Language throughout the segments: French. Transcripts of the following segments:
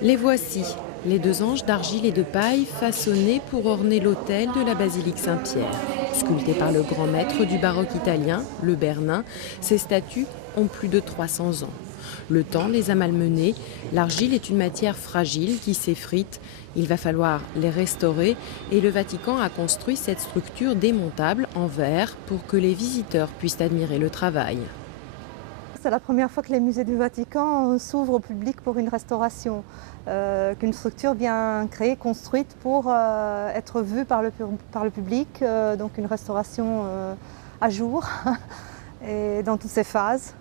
Les voici, les deux anges d'argile et de paille façonnés pour orner l'autel de la basilique Saint-Pierre. Sculptés par le grand maître du baroque italien, le Bernin, ces statues ont plus de 300 ans. Le temps les a malmenés, l'argile est une matière fragile qui s'effrite. Il va falloir les restaurer et le Vatican a construit cette structure démontable en verre pour que les visiteurs puissent admirer le travail. C'est la première fois que les musées du Vatican s'ouvrent au public pour une restauration, qu'une structure bien créée, construite pour être vue par le public, donc une restauration à jour et dans toutes ses phases.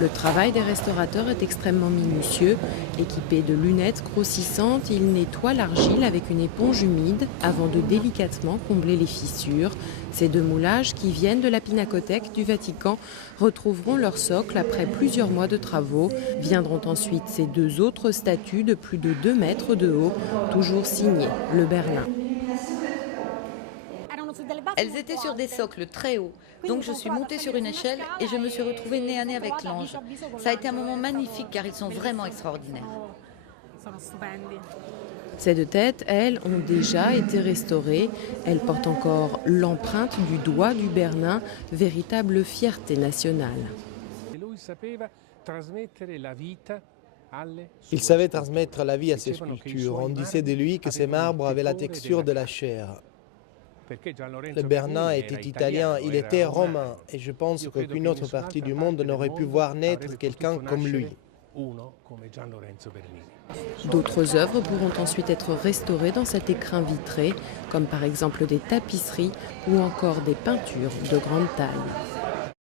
Le travail des restaurateurs est extrêmement minutieux. Équipés de lunettes grossissantes, ils nettoient l'argile avec une éponge humide avant de délicatement combler les fissures. Ces deux moulages qui viennent de la Pinacothèque du Vatican retrouveront leur socle après plusieurs mois de travaux. Viendront ensuite ces deux autres statues de plus de 2 mètres de haut, toujours signées le Bernin. Elles étaient sur des socles très hauts, donc je suis montée sur une échelle et je me suis retrouvée nez à nez avec l'ange. Ça a été un moment magnifique car ils sont vraiment extraordinaires. Ces deux têtes, elles, ont déjà été restaurées. Elles portent encore l'empreinte du doigt du Bernin, véritable fierté nationale. Il savait transmettre la vie à ses sculptures. On disait de lui que ses marbres avaient la texture de la chair. Le Bernin était italien, il était romain, et je pense qu'aucune autre partie du monde n'aurait pu voir naître quelqu'un comme lui. D'autres œuvres pourront ensuite être restaurées dans cet écrin vitré, comme par exemple des tapisseries ou encore des peintures de grande taille.